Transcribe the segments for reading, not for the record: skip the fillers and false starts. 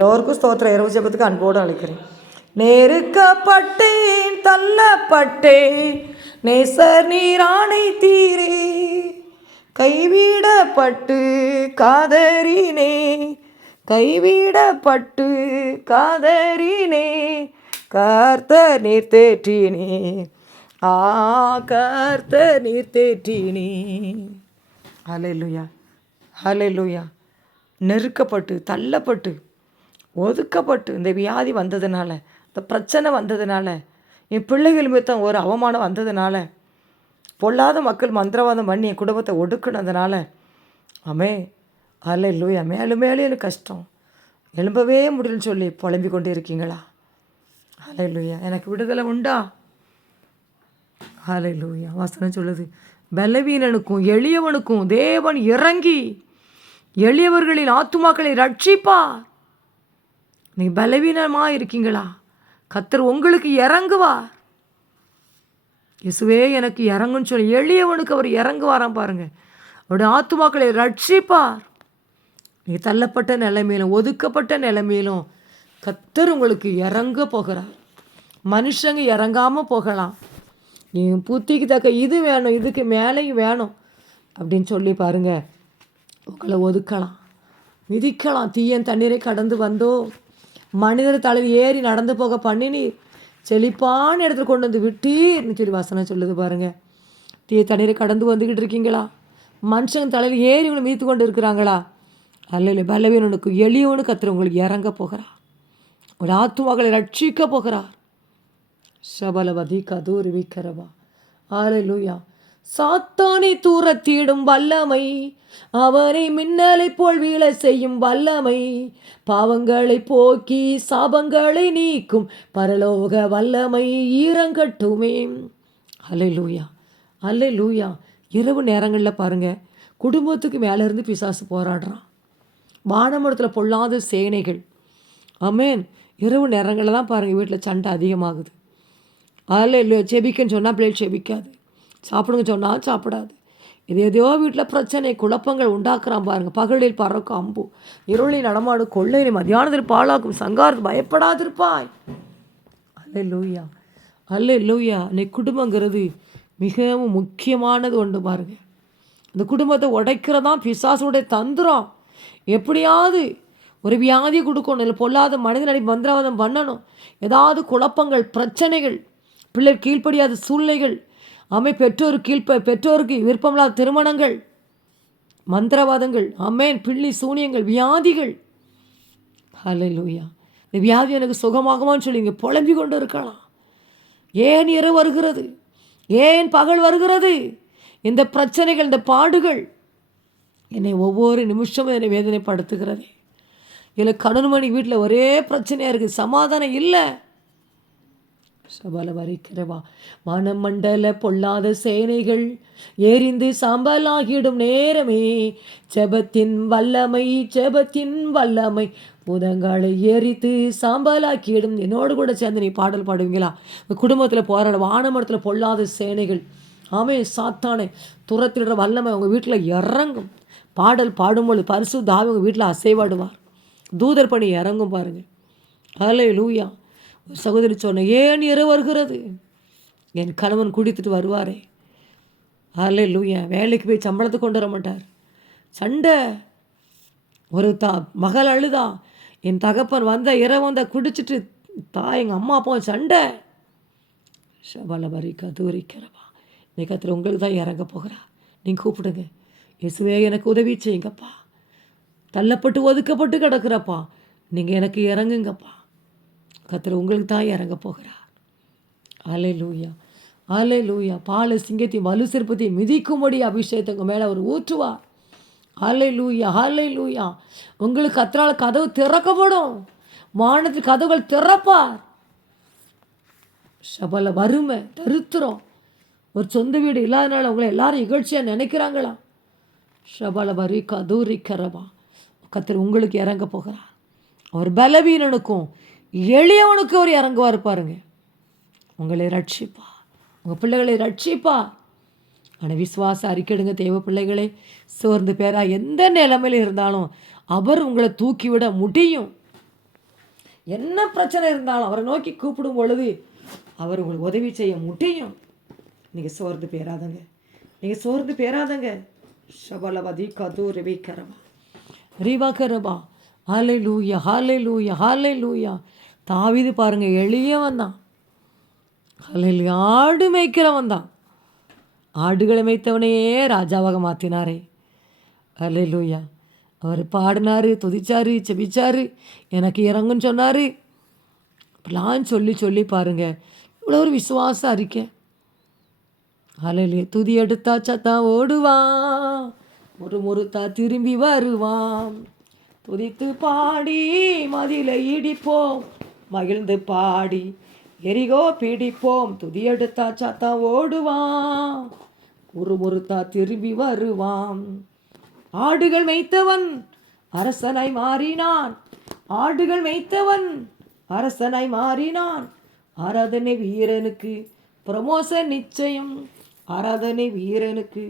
எல்லோருக்கும் ஸ்தோத்திரம். இரவு ஜெபத்துக்கு அன்போடு அழைக்கிறேன். நெருக்கப்பட்டேன், தள்ளப்பட்டேன், நேசர் நீரானை தீரே, கைவிடப்பட்டு காதறினே, கைவிடப்பட்டு காதறினே, கர்த்தர் நீர் தேற்றினே, கர்த்தர் நீர் தேற்றினே. ஹல்லேலூயா, ஹல்லேலூயா. நெருக்கப்பட்டு, தள்ளப்பட்டு, ஒதுக்கப்பட்டு, இந்த வியாதி வந்ததுனால, இந்த பிரச்சனை வந்ததுனால, என் பிள்ளைகள் மித்தம் ஒரு அவமானம் வந்ததுனால, பொல்லாத மக்கள் மந்திரவாதம் பண்ணி என் குடும்பத்தை ஒடுக்குனதுனால, ஆமே ஹல்லேலூயா, மேலும் மேலும் எனக்கு கஷ்டம், எழும்பவே முடியலன்னு சொல்லி புலம்பிக் கொண்டு இருக்கீங்களா? ஹல்லேலூயா. எனக்கு விடுதலை உண்டா? ஹல்லேலூயா. வசனம் சொல்லுது, பலவீனனுக்கும் எளியவனுக்கும் தேவன் இறங்கி எளியவர்களின் ஆத்துமாக்களை ரட்சிப்பார். நீங்கள் பலவீனமாக இருக்கீங்களா? கர்த்தர் உங்களுக்கு இறங்குவார். இயேசுவே எனக்கு இறங்குன்னு சொல்லி எளியவனுக்கு அவர் இறங்குவாராம் பாருங்க. அவருடைய ஆத்துமாக்களை ரட்சிப்பார். நீங்கள் தள்ளப்பட்ட நிலைமையிலும் ஒதுக்கப்பட்ட நிலைமையிலும் கர்த்தர் உங்களுக்கு இறங்க போகிறார். மனுஷங்க இறங்காமல் போகலாம். நீ புத்திக்கு தக்க இது வேணும், இதுக்கு மேலேயும் வேணும் அப்படின்னு சொல்லி பாருங்கள், உங்களை ஒதுக்கலாம், மிதிக்கலாம். தீயன் தண்ணீரை கடந்து வந்தோ, மனிதர் தலையில் ஏறி நடந்து போக பண்ணினி, செழிப்பான இடத்துல கொண்டு வந்து விட்டீர்னு சொல்லி வசனம் சொல்லுது பாருங்கள். தீய தண்ணீரை கடந்து வந்துக்கிட்டு இருக்கீங்களா? மனுஷன் தலையில் ஏறி உங்களை மீத்து கொண்டு இருக்கிறாங்களா? அல்ல, பலவீனனுக்கு எளியவனு கர்த்தர் உங்களுக்கு இறங்க போகிறார். ஒரு ஆத்துமாக்களை ரட்சிக்க போகிறார். சபலவதி கதூரி விக்கரவா. ஹல்லேலூயா. சாத்தானை தூரத்திடும் வல்லமை, அவனை மின்னலை போல் வீழ செய்யும் வல்லமை, பாவங்களை போக்கி சாபங்களை நீக்கும் பரலோக வல்லமை ஈரங்கட்டுமே. ஹல்லேலூயா, ஹல்லேலூயா. இரவு நேரங்களில் பாருங்கள், குடும்பத்துக்கு மேலேருந்து பிசாசு போராடுறான். வானமரத்தில் பொல்லாத சேனைகள். ஆமேன். இரவு நேரங்களில் தான் பாருங்கள் வீட்டில் சண்டை அதிகமாகுது. ஹல்லேலூயா. செபிக்கன்னு சொன்னால் பிள்ளைகள் செபிக்காது, சாப்பிடுங்க சொன்னால் சாப்பிடாது. இது எதையோ வீட்டில் பிரச்சனை குழப்பங்கள் உண்டாக்குறான் பாருங்கள். பகலில் பறக்கும் அம்பு, இருளில் நடமாடும் கொள்ளை, மத்தியானத்தில் பாழாக்கும் சங்காரத்து பயப்படாதிருப்பாய். ஹல்லேலூயா, ஹல்லேலூயா. இன்னைக்கு குடும்பங்கிறது மிகவும் முக்கியமானது ஒன்று பாருங்கள். இந்த குடும்பத்தை உடைக்கிறதான் பிசாசுடைய தந்திரம். எப்படியாவது ஒரு வியாதி கொடுக்கணும், இல்லை பொல்லாத மனிதனடி மந்திரவாதம் பண்ணணும், ஏதாவது குழப்பங்கள் பிரச்சனைகள், பிள்ளைகள் கீழ்ப்படியாத சூழ்நிலைகள், பெற்றோருக்கு விருப்பமில்லாத திருமணங்கள், மந்திரவாதங்கள், பில்லி சூனியங்கள், வியாதிகள். ஹல்லேலூயா. இந்த வியாதி எனக்கு சுகமாகுமான்னு சொல்லி இங்கே புலம்பி கொண்டு இருக்கலாம். ஏன் இரவு வருகிறது? ஏன் பகல் வருகிறது? இந்த பிரச்சனைகள், இந்த பாடுகள் என்னை ஒவ்வொரு நிமிஷமும் என்னை வேதனைப்படுத்துகிறது. இல்லை கணவன் வீட்டில் ஒரே பிரச்சனையாக இருக்குது, சமாதானம் இல்லை. சபல வரிக்கிறவா. வானமண்டல பொல்லாத சேனைகள் எரிந்து சாம்பலாகிடும் நேரமே, ஜெபத்தின் வல்லமை, ஜெபத்தின் வல்லமை புதங்களை எரித்து சாம்பலாக்கிடும். என்னோடு கூட சேர்ந்து நீ பாடல் பாடுவீங்களா? குடும்பத்தில் போராட வானமண்டலத்தில் பொல்லாத சேனைகள், சாத்தானை துரத்திடுற வல்லமை உங்கள் வீட்டில் இறங்கும். பாடல் பாடும்போது பரிசுத்த ஆவி உங்கள் வீட்டில் அசைவாடுவார். தூதர் பணி இறங்கும் பாருங்கள். ஹல்லேலூயா. ஒரு சகோதரி சொன்ன, ஏன் இரவு வருகிறது? என் கணவன் குடித்துட்டு வருவாரே. ஹல்லேலூயா. வேலைக்கு போய் சம்பளத்தை கொண்டு வர மாட்டார். சண்டை. ஒரு மகள் அழுதா, என் தகப்பன் வந்த இரவு வந்த குடிச்சிட்டு எங்கள் அம்மா அப்பா சண்டை. ஷபல வரி கதூரிக்கிறவா. இன்னைக்கு கர்த்தர் உங்களுக்கு தான் இறங்க போகிறா. நீங்கள் கூப்பிடுங்க, இயேசுவே எனக்கு உதவி செய்யுங்கப்பா, தள்ளப்பட்டு ஒதுக்கப்பட்டு கிடக்குறப்பா, நீங்கள் எனக்கு இறங்குங்கப்பா. கர்த்தர் உங்களுக்கு தான் இறங்க போகிறார். ஹல்லேலூயா, ஹல்லேலூயா. பால சிங்கத்தையும் வலு சிற்பத்தையும் மிதிக்கும்படி அபிஷேகத்தை உங்கள் மேலே அவர் ஊற்றுவார். ஹல்லேலூயா, ஹல்லேலூயா. உங்களுக்கு கர்த்தரால் கதவு திறக்கப்படும். வானத்தில் கதவுகள் திறப்பார். சபல வறுமை, தரித்திரம், ஒரு சொந்த வீடு இல்லாதனால உங்களை எல்லாரும் இகழ்ச்சியாக நினைக்கிறாங்களா? ஷபல வரி கதூரிக்கிறவா. கர்த்தர் உங்களுக்கு இறங்க போகிறார். அவர் பலவீனனுக்கும் எளியவனுக்கு அவர் இறங்குவார் பாருங்க. உங்களை ரட்சிப்பா, உங்கள் பிள்ளைகளை ரட்சிப்பா. ஆனால் விசுவாச அறிக்கைடுங்க தேவ பிள்ளைகளை. சோர்ந்து பேரா எந்த நிலைமையில் இருந்தாலும் அவர் உங்களை தூக்கிவிட முடியும். என்ன பிரச்சனை இருந்தாலும் அவரை நோக்கி கூப்பிடும் பொழுது அவர் உங்களுக்கு உதவி செய்ய முடியும். நீங்கள் சோர்ந்து பேராதங்க, நீங்கள் சோர்ந்து பேராதங்க. ஷபலபதி கது ரிவிகரபா ரிவாகரபா. ஹாலே லூயா, ஹாலே லூயா, ஹாலே லூயா. தாவீது பாருங்க, எளியவன் தான். ஹாலே, ஆடு மேய்க்கிறவன் தான். ஆடுகளை மேய்த்தவனையே ராஜாவாக மாற்றினாரே. ஹாலே லூயா. அவர் பாடினார், துதிச்சார், செபிச்சார், எனக்கு இறங்குன்னு சொன்னார். இப்படிலாம் சொல்லி சொல்லி பாருங்கள், இவ்வளோ ஒரு விசுவாசம் அறிக்கை. ஹalleluya. துதி எடுத்தா சத்தம் ஓடுவான், முறுமுறுத்தா திரும்பி வருவான். துதித்து பாடி மதிலை இடிப்போம், மகிழ்ந்து பாடி எரிகோ பிடிப்போம். துதி எடுத்தா சத்தம் ஓடுவான், முறுமுறுத்தா திரும்பி வருவான். ஆடுகள் மேய்த்தவன் அரசனாய் மாறினான், ஆடுகள் மேய்த்தவன் அரசனாய் மாறினான். ஆராதனை வீரனுக்கு ப்ரமோஷன் நிச்சயம், ஆராதனை வீரனுக்கு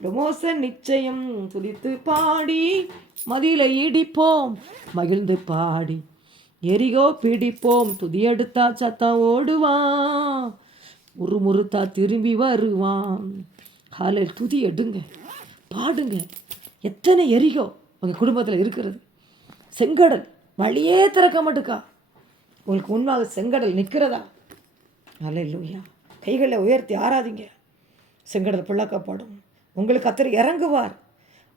ப்ரமோஷன் நிச்சயம். துதித்து பாடி மதிலை இடிப்போம், மகிழ்ந்து பாடி எரிகோ பிடிப்போம். துதி எடுத்தா சத்தம் ஓடுவான், முறுமுறுத்தா திரும்பி வருவான். காலையில் துதி எடுங்க, பாடுங்க. எத்தனை எரிகோ உங்கள் குடும்பத்தில் இருக்கிறது. செங்கடல் வழியே திறக்க மாட்டுக்கா, உங்களுக்கு முன்பாக செங்கடல் நிற்கிறதா? ஹல்லேலூயா. கைகளை உயர்த்தி ஆராதிங்க. செங்கடல் பிளக்கப்படும். உங்களுக்கு கர்த்தர் இறங்குவார்,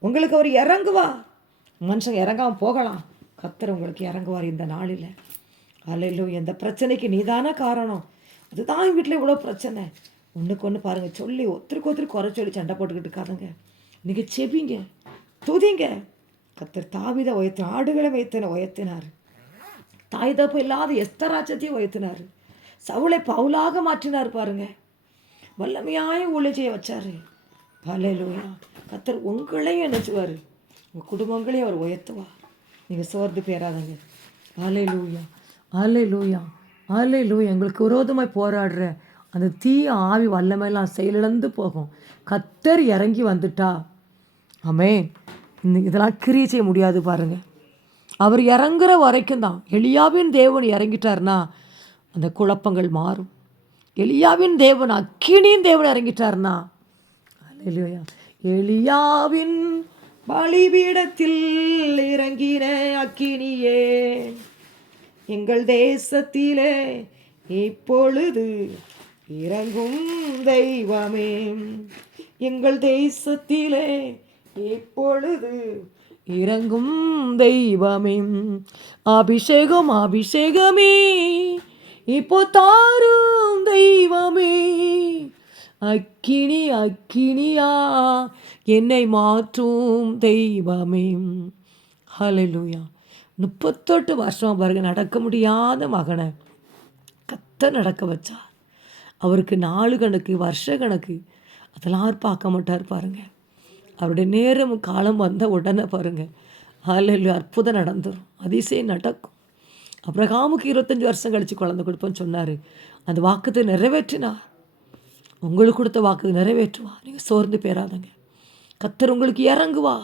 உங்களுக்கு அவர் இறங்குவார். மனுஷன் இறங்காமல் போகலாம், கர்த்தர் உங்களுக்கு இறங்குவார் இந்த நாளில். ஹல்லேலூயா. இந்த பிரச்சனைக்கு நீதான காரணம். அதுதான் வீட்டில் இவ்வளோ பிரச்சனை. ஒன்றுக்கு ஒன்று பாருங்கள், சொல்லி ஒருத்தருக்கு ஒருத்தர் குறை சொல்லி சண்டை போட்டுக்கிட்டு இருக்காதுங்க. நீங்கள் செபிங்க, துதிங்க. கர்த்தர் தாவீதை உயர்த்தி ஆடுகளை உயர்த்தினார். தாய் தப்பு இல்லாத எஸ்தராட்சத்தையும் உயர்த்தினார். சவுளை பவுலாக மாற்றினார் பாருங்க. வல்லமையாய் ஊழியம் செய்ய வச்சார். ஹல்லேலூயா. கர்த்தர் உங்களையும் நினைச்சுவார், உங்கள் குடும்பங்களையும் அவர் உயர்த்துவார். நீங்கள் சோர்ந்து பேராதங்க. ஹல்லேலூயா, ஹல்லேலூயா, ஹல்லேலூயா. எங்களுக்கு விரோதமாய் போராடுற அந்த தீய ஆவி வல்லமையெல்லாம் செயலிழந்து போகும். கர்த்தர் இறங்கி வந்துட்டா ஆமென். இதெல்லாம் கிரியை செய்ய முடியாது பாருங்கள். அவர் இறங்குற வரைக்கும் தான். எலியாவின் தேவன் இறங்கிட்டார்னா அந்த குழப்பங்கள் மாறும். எலியாவின் தேவன், அக்கினியின் தேவன் இறங்கிட்டார்னா, அல்லேலூயா. எலியாவின் பலிபீடத்தில் இறங்கின அக்கினியே, எங்கள் தேசத்திலே இப்பொழுது இறங்கும் தெய்வமே, எங்கள் தேசத்திலே இப்பொழுது இறங்கும் தெய்வமே. அபிஷேகம் அபிஷேகமே இப்போ தாரும் தெய்வமே, அக்கினி அக்கினியா என்னை மாற்றும் தெய்வமே. ஹல்லேலூயா. 38 வருஷம் பாருங்க, நடக்க முடியாத மகனை கர்த்தர் நடக்க வச்சார். அவருக்கு நாள் கணக்கு, வருஷ கணக்கு அதெல்லாம் அவர் பார்க்க மாட்டார் பாருங்க. அவருடைய நேரம் காலம் வந்த உடனே பாருங்கள், ஹல்லேலூயா, அற்புதம் நடந்துடும், அதிசயம் நடக்கும். அப்ரஹாமுக்கு 25 வருஷம் கழித்து குழந்தை கொடுப்பேன்னு சொன்னார். அந்த வாக்குத்தை நிறைவேற்றினார். உங்களுக்கு கொடுத்த வாக்கு நிறைவேற்றுவா. நீங்கள் சோர்ந்து பேராதங்க. கர்த்தர் உங்களுக்கு இறங்குவா.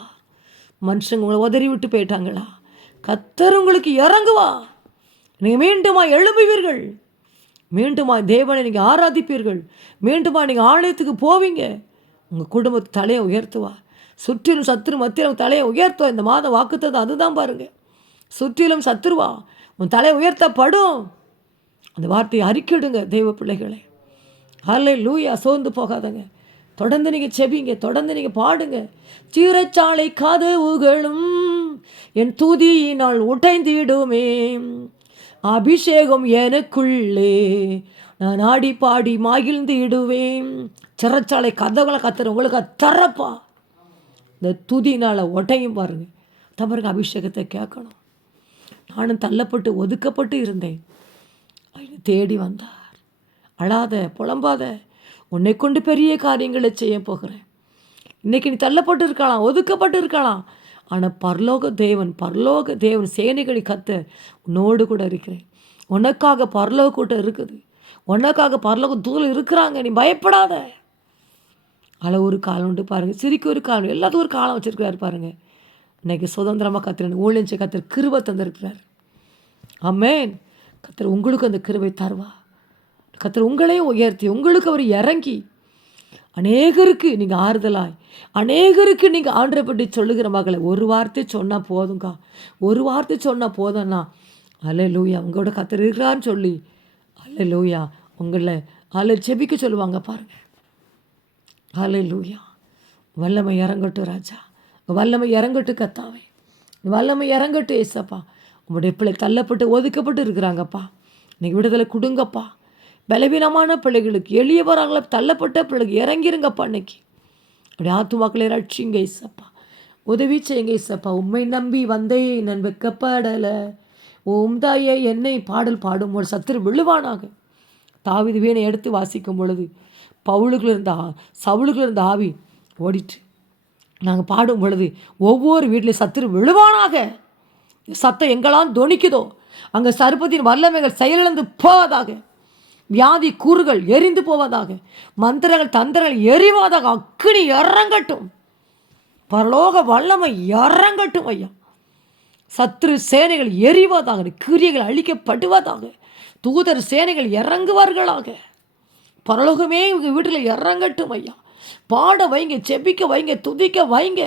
மனுஷங்க உங்களை உதறி விட்டு போயிட்டாங்களா, கர்த்தர் உங்களுக்கு இறங்குவா. நீங்கள் மீண்டுமா எழும்புவீர்கள், மீண்டுமா தேவனை நீங்கள் ஆராதிப்பீர்கள், மீண்டுமா நீங்கள் ஆலயத்துக்கு போவீங்க. உங்கள் குடும்பத்தை தலையை உயர்த்துவா. சுற்றிலும் சத்துரு மத்தியிலும் தலையை உயர்த்துவா. இந்த மாதம் வாக்குத்தது அதுதான் பாருங்கள். சுற்றிலும் சத்துருவா, உன் தலையை உயர்த்தப்படும். அந்த வார்த்தையை அறிக்கிடுங்க தெய்வ பிள்ளைகளை. ஹல்லேலூயா. சோர்ந்து போகாதங்க. தொடர்ந்து நீங்கள் செபிங்க, தொடர்ந்து நீங்கள் பாடுங்க. சீரச்சாலை கதவுகளும் என் துதியினால் உடைந்திடுமே, அபிஷேகம் எனக்குள்ளே நான் ஆடி பாடி மகிழ்ந்திடுவேன். சிறைச்சாலை கதவுகளை கத்துற உங்களுக்கு தரப்பா. இந்த துதினால் உடையும் பாருங்கள். தவறுங்க அபிஷேகத்தை கேட்கணும். நானும் தள்ளப்பட்டு ஒதுக்கப்பட்டு இருந்தேன், தேடி வந்தார். அழாத, புலம்பாத, உன்னை கொண்டு பெரிய காரியங்களை செய்ய போகிறேன். இன்றைக்கி நீ தள்ளப்பட்டு இருக்கலாம், ஒதுக்கப்பட்டு இருக்கலாம், ஆனால் பரலோக தேவன் சேனைகளை கத்த உன்னோடு கூட இருக்கிறேன். உனக்காக பரலோக கூட்டம் இருக்குது, உனக்காக பரலோக தூரம் இருக்கிறாங்க. நீ பயப்படாத. ஒரு காலம் உண்டு பாருங்கள், சிரிக்கு ஒரு காலம், எல்லாத்துக்கும் ஒரு காலம் வச்சுருக்கிறாரு பாருங்கள். இன்றைக்கி சுதந்திரமாக கத்துறேன் ஊழியஞ்ச கத்துற கிருபை தந்திருக்கிறார். ஆமென். கர்த்தர் உங்களுக்கு அந்த கிருபை தருவா. கர்த்தர் உங்களையும் உயர்த்தி உங்களுக்கு அவர் இறங்கி அநேகருக்கு நீங்கள் ஆறுதலாய், அநேகருக்கு நீங்கள் ஆண்டவரை பற்றி சொல்லுகிற மகளை ஒரு வார்த்தை சொன்னால் போதும்க்கா. ஒரு வார்த்தை சொன்னால் போதும்னா அல்லேலூயா உங்களோட கர்த்தர் இருக்கிறான்னு சொல்லி அல்லேலூயா உங்களை ஜெபிக்க சொல்லுவாங்க பாருங்கள். அல்லேலூயா. வல்லமை இறங்கட்டும் ராஜா, வல்லமை இறங்கட்டும் கர்த்தாவே, வல்லமை இறங்கட்டும் ஏசப்பா. உங்களுடைய பிள்ளை தள்ளப்பட்டு ஒதுக்கப்பட்டு இருக்கிறாங்கப்பா, இன்னைக்கு விடுதலை கொடுங்கப்பா. பலவீனமான பிள்ளைகளுக்கு, எளியவராங்கள தள்ளப்பட்ட பிள்ளைக்கு இறங்கிருங்கப்பா. இன்னைக்கு அப்படி ஆத்துமாக்களை ரட்சிங்க ஏசப்பா, உதவி செய்யுங்க ஏசப்பா. உம்மை நம்பி வந்தே நான் வெக்கப்படலை, ஓம் தாயே என்னை பாடல் பாடும்போது சத்துரு விழுவானாக. தாவீது வீணை எடுத்து வாசிக்கும் பொழுது சவுளுக்குள்ள இருந்த ஆவி ஓடிட்டு நாங்கள் பாடும் பொழுது ஒவ்வொரு வீட்லேயும் சத்துரு விழுவானாக. சத்தம் எங்கெல்லாம் தொனிக்குதோ அங்கே சர்ப்பத்தின் வல்லமைகள் செயலிழந்து போவதாக, வியாதி கூறுகள் எரிந்து போவதாக, மந்திரங்கள் தந்திரங்கள் எரிவதாக. அக்கினி இறங்கட்டும், பரலோக வல்லமை இறங்கட்டும் ஐயா. சத்துரு சேனைகள் எரிவதாக, கிரியைகள் அழிக்கப்படுவதாக, தூதர் சேனைகள் இறங்குவார்களாக. பரலோகமே உங்கள் வீட்டில் இறங்கட்டும் ஐயா. பாட வைங்க, செபிக்க வைங்க, துதிக்க வைங்க.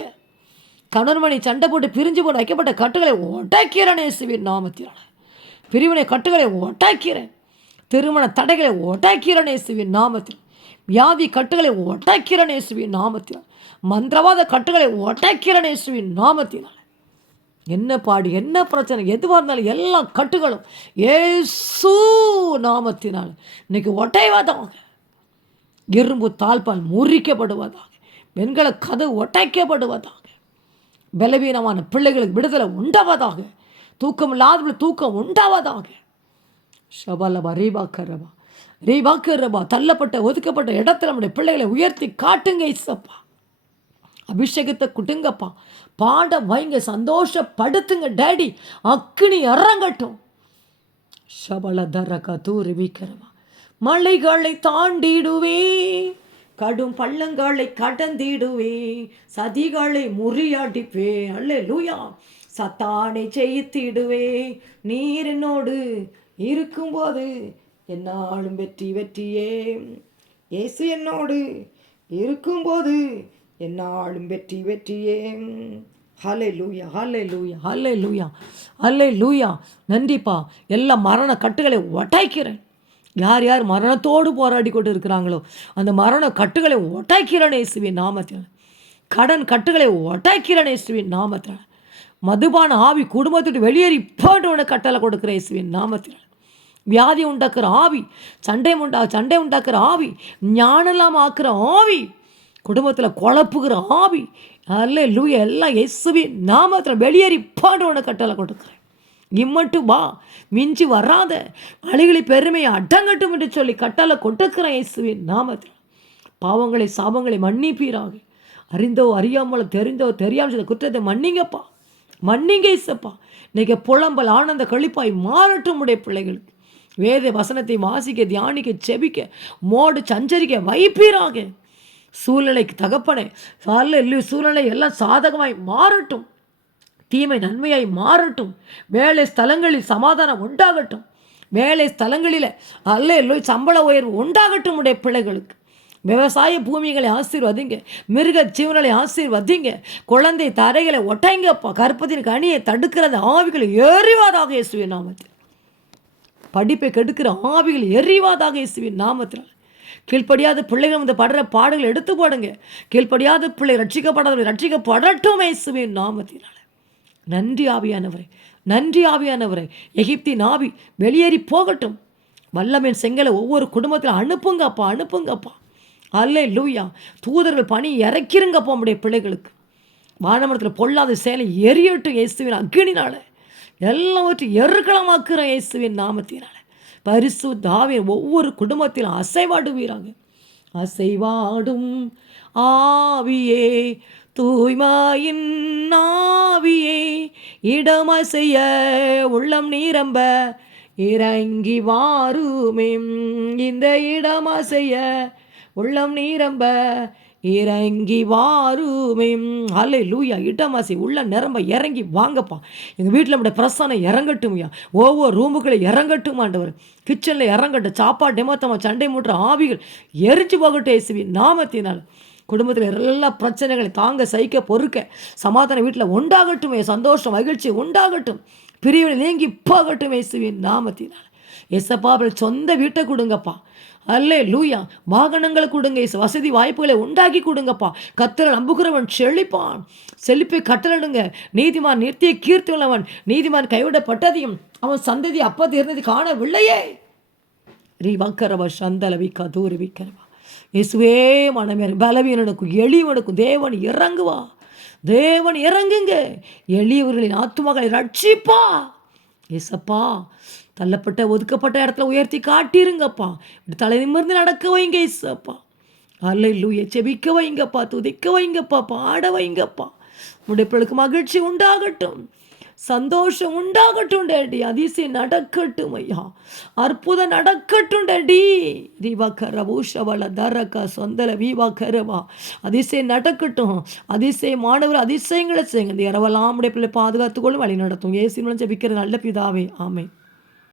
கணவன்மணி சண்டை போட்டு பிரிஞ்சு போட்டு வைக்கப்பட்ட கட்டுகளை உடைக்கிறேன் இயேசுவின் நாமத்தினால. பிரிவினை கட்டுகளை உடைக்கிறேன், திருமண தடைகளை உடைக்கிறேன் இயேசுவின் நாமத்தில். வியாதி கட்டுகளை உடைக்கிறேன் இயேசுவின் நாமத்தினால். மந்திரவாத கட்டுகளை உடைக்கிறேன் இயேசுவின் நாமத்தினால். என்ன பாடு, என்ன பிரச்சனை எதுவாக இருந்தாலும் எல்லா கட்டுகளும் இயேசு நாமத்தினால் இன்னைக்கு உடைவதாக. இரும்பு தாழ்பால் முறிக்கப்படுவதாக, வெண்கல கதவு உடைக்கப்படுவதாக, பலவீனமான பிள்ளைகளுக்கு விடுதலை உண்டாவதாக, தூக்கம் இல்லாத தூக்கம் உண்டாவதாக. ஷபலபா ரீபாக்கரபா ரீபாக்கரபா. தள்ளப்பட்ட ஒதுக்கப்பட்ட இடத்துல நம்முடைய பிள்ளைகளை உயர்த்தி காட்டுங்க இசப்பா. அபிஷேகத்தை குட்டுங்கப்பா, பாட வைங்க, சந்தோஷப்படுத்துங்க டேடி. அக்கினி இறங்கட்டும். ஷபல தரகா தூரி வீக்கரவா. மலைகளை தாண்டிடுவே, கடும் பள்ளங்களை கடந்திடுவே, சதிகளை முறியடிப்பே. அல்லேலூயா. சத்தானை ஜெயித்திடுவே. நீர் என்னோடு இருக்கும்போது என்னாலும் வெற்றி வெற்றியே. இயேசு என்னோடு இருக்கும்போது என்னாலும் வெற்றி வெற்றியே. ஹல்லேலூயா, ஹல்லேலூயா, ஹல்லேலூயா, ஹல்லேலூயா. நன்றிப்பா. எல்லா மரண கட்டுகளை உடைக்கிறேன். யார் யார் மரணத்தோடு போராடி கொண்டு இருக்கிறாங்களோ அந்த மரண கட்டுகளை உடைக்கிறேன் இயேசுவின் நாமத்தில். கடன் கட்டுகளை உடைக்கிறேன் இயேசுவின் நாமத்தில். மதுபான ஆவி குடும்பத்துட்டு வெளியேறி போட்டு கட்டளை கொடுக்குற இயேசுவின் நாமத்தில். வியாதி உண்டாக்குற ஆவி, சண்டை உண்டாக்குற ஆவி, ஞானலாம் ஆக்குற ஆவி, குடும்பத்தில் குழப்புகிற ஆவி, அல்லேலூயா, எல்லாம் இயேசுவின் நாமத்தில் வெளியேறி போட்டு கட்டளை கொடுக்குறேன். இம்மட்டும் வா, மிஞ்சி வராத, அழிகளை பெருமையை அடங்கட்டும் என்று சொல்லி கட்டளை கொடுக்கிறேன் இயேசுவின் நாமத்தில். பாவங்களை சாபங்களை மன்னிப்பீராக. அறிந்தோ அறியாமலோ தெரிந்தோ தெரியாமல் செய்த குற்றத்தை மன்னிங்கப்பா, மன்னிங்க இயேசப்பா. இன்னைக்கு புலம்பல் ஆனந்த கழிப்பாய் மாறட்டும் உடைய பிள்ளைகளுக்கு. வேத வசனத்தை வாசிக்க, தியானிக்க, செபிக்க, மோடு சஞ்சரிக்க வைப்பீராக. சூழ்நிலைக்கு தகப்பனே சூழ்நிலை எல்லாம் சாதகமாய் மாறட்டும், தீமை நன்மையாய் மாறட்டும். வேலை ஸ்தலங்களில் சமாதானம் உண்டாகட்டும். வேலை ஸ்தலங்களில் அல்லேலூயா சம்பள உயர்வு உண்டாகட்டும் உடைய பிள்ளைகளுக்கு. விவசாய பூமிகளை ஆசீர்வதிங்க, மிருக ஜீவனை ஆசீர்வதிங்க. குழந்தை தரைகளை ஒட்டைங்கப்பா. கற்பத்தின் கனியை தடுக்கிறது ஆவிகளை எறிவாதாக இயேசுவின் நாமத்தில். படிப்பை கெடுக்கிற ஆவிகள் எறிவாதாக இயேசுவின் நாமத்தில். கீழ்ப்படியாத பிள்ளைகள் வந்து படுற பாடுகள் எடுத்து போடுங்க. கீழ்ப்படியாத பிள்ளை ரட்சிக்கப்படாதவர்கள் ரட்சிக்கப்படட்டும் இயேசுவின் நாமத்தினால. நன்றி ஆவியானவரே, நன்றி ஆவியானவரே. எகிப்தின் ஆவி வெளியேறி போகட்டும். வல்லமையின் செங்கலை ஒவ்வொரு குடும்பத்தில் அனுப்புங்கப்பா, அனுப்புங்கப்பா. அல்லேலூயா. தூதர்கள் பணி இறக்கிருங்கப்பா உடைய பிள்ளைகளுக்கு. வானமரத்தில் பொல்லாத சேலை எரியட்டும் இயேசுவின் அக்கினினால. எல்லாவற்றையும் எருக்களமாக்குற இயேசுவின் நாமத்தினால. பரிசுத்த ஆவியின் ஒவ்வொரு குடும்பத்திலும் அசைவாடுவீராங்க. அசைவாடும் ஆவியே, தூய்மையின் ஆவியே, இடமசைய உள்ளம் நீரம்ப இறங்கி வாருமே. இந்த இடமசைய உள்ளம் நீரம்ப இறங்கி வாருமே. அல்லேலூயா. இடமாசி உள்ள நிரம்ப இறங்கி வாங்கப்பா. எங்கள் வீட்டில் நம்முடைய பிரசனம் இறங்கட்டும்யா. ஒவ்வொரு ரூமுக்குள்ளே இறங்கட்டும் ஆண்டவர். கிச்சனில் இறங்கட்டும். சாப்பாடு நிமித்தமாக சண்டை மூட்டுற ஆவிகள் எரிஞ்சு போகட்டும் இயேசுவின் நாமத்தினால். குடும்பத்தில் எல்லா பிரச்சனைகளை தாங்க சகிக்க பொறுக்க சமாதான வீட்டில் உண்டாகட்டும். சந்தோஷம் மகிழ்ச்சி உண்டாகட்டும். பிரிவினை நீங்கி போகட்டும் இயேசுவின் நாமத்தினால். எசப்பா சொந்த வீட்டை கொடுங்கப்பா. அல்லேலூயா. வாகனங்களை கொடுங்க இயேசு. வசதி வாய்ப்புகளை உண்டாக்கி கொடுங்கப்பா. கர்த்தரை நம்புகிறவன் செழிப்பான். செழிப்பை கட்டளிடுங்க. நீதிமான் நித்திய கீர்த்தி உள்ளவன். நீதிமான் கைவிடப்பட்டதையும் அவன் சந்ததி அப்பது இருந்தது காணவில்லையே. ரீவாக்கரவா சந்தலவிக்கா தூரவிக்கிறவா. இயேசுவே மனமே பலவீனனுக்கும் எளியவனுக்கும் தேவன் இறங்குவா. தேவன் இறங்குங்க. எளியவர்களின் ஆத்துமகளை ரட்சிப்பா. ஏசப்பா தள்ளப்பட்ட ஒதுக்கப்பட்ட இடத்துல உயர்த்தி காட்டிருங்கப்பா. தலை நிமிர்ந்து நடக்க வைங்க ஏசப்பா. அல்லேலூயா. செபிக்க வைங்கப்பா. துதிக்க வைங்கப்பா. பாட வைங்கப்பா. உடைய பிள்ளைக்கு மகிழ்ச்சி உண்டாகட்டும். சந்தோஷம் உண்டாகட்டும் டேடி. அதிசயம் நடக்கட்டும் ஐயா. அற்புதம் நடக்கட்டும் டேடி. ரீவா கரவூஷவள தரக்கா சொந்தல வீவா கரவா. அதிசயம் நடக்கட்டும். அதிசயமானவர் அதிசயங்களை செய்யுங்க. இந்த இரவெல்லாம் உடைய பிள்ளை பாதுகாத்துக்கொள்ளும் வழி நடத்தும். ஏசி மூலம் ஜெபிக்கிற நல்ல பிதாவே. ஆமென்.